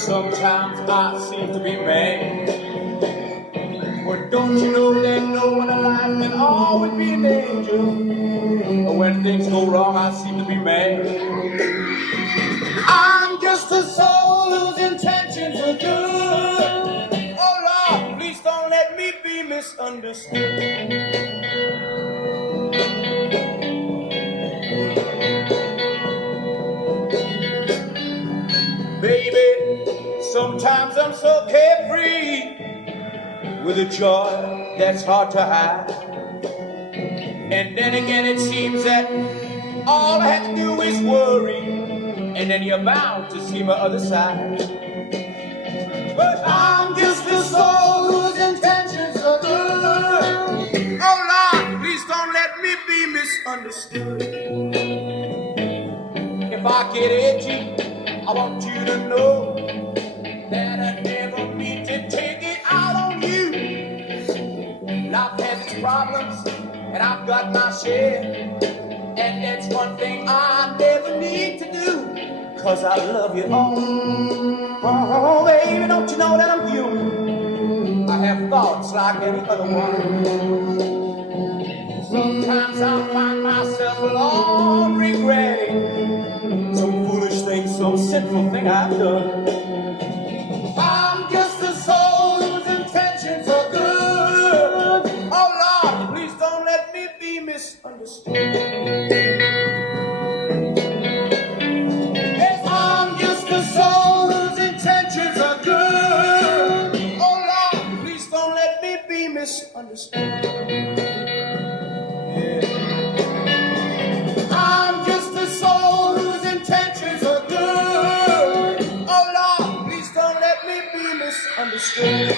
Sometimes I seem to be mad, but don't you know that no one alive can always be in danger? But when things go wrong, I seem to be mad. I'm just a soul whose intentions are good. Oh Lord, please don't let me be misunderstood. Baby, sometimes I'm so carefree, with a joy that's hard to hide. And then again it seems that all I have to do is worry, and then you're bound to see my other side. But I'm just a soul whose intentions are good. Oh Lord, please don't let me be misunderstood. If I get edgy, I want you to know that I never mean to take it out on you. Life has its problems, and I've got my share. And that's one thing I never need to do, 'cause I love you all. Oh, baby, don't you know that I'm human? I have thoughts like any other one. Sometimes I find myself alone regretting some foolish thing, some sinful thing I've done. I'm just a soul whose intentions are good. Oh Lord, please don't let me be misunderstood. Yes, I'm just a soul whose intentions are good. Oh Lord, please don't let me be misunderstood. Yeah. I'm just a soul whose intentions are good. Oh Lord, please don't let me be misunderstood.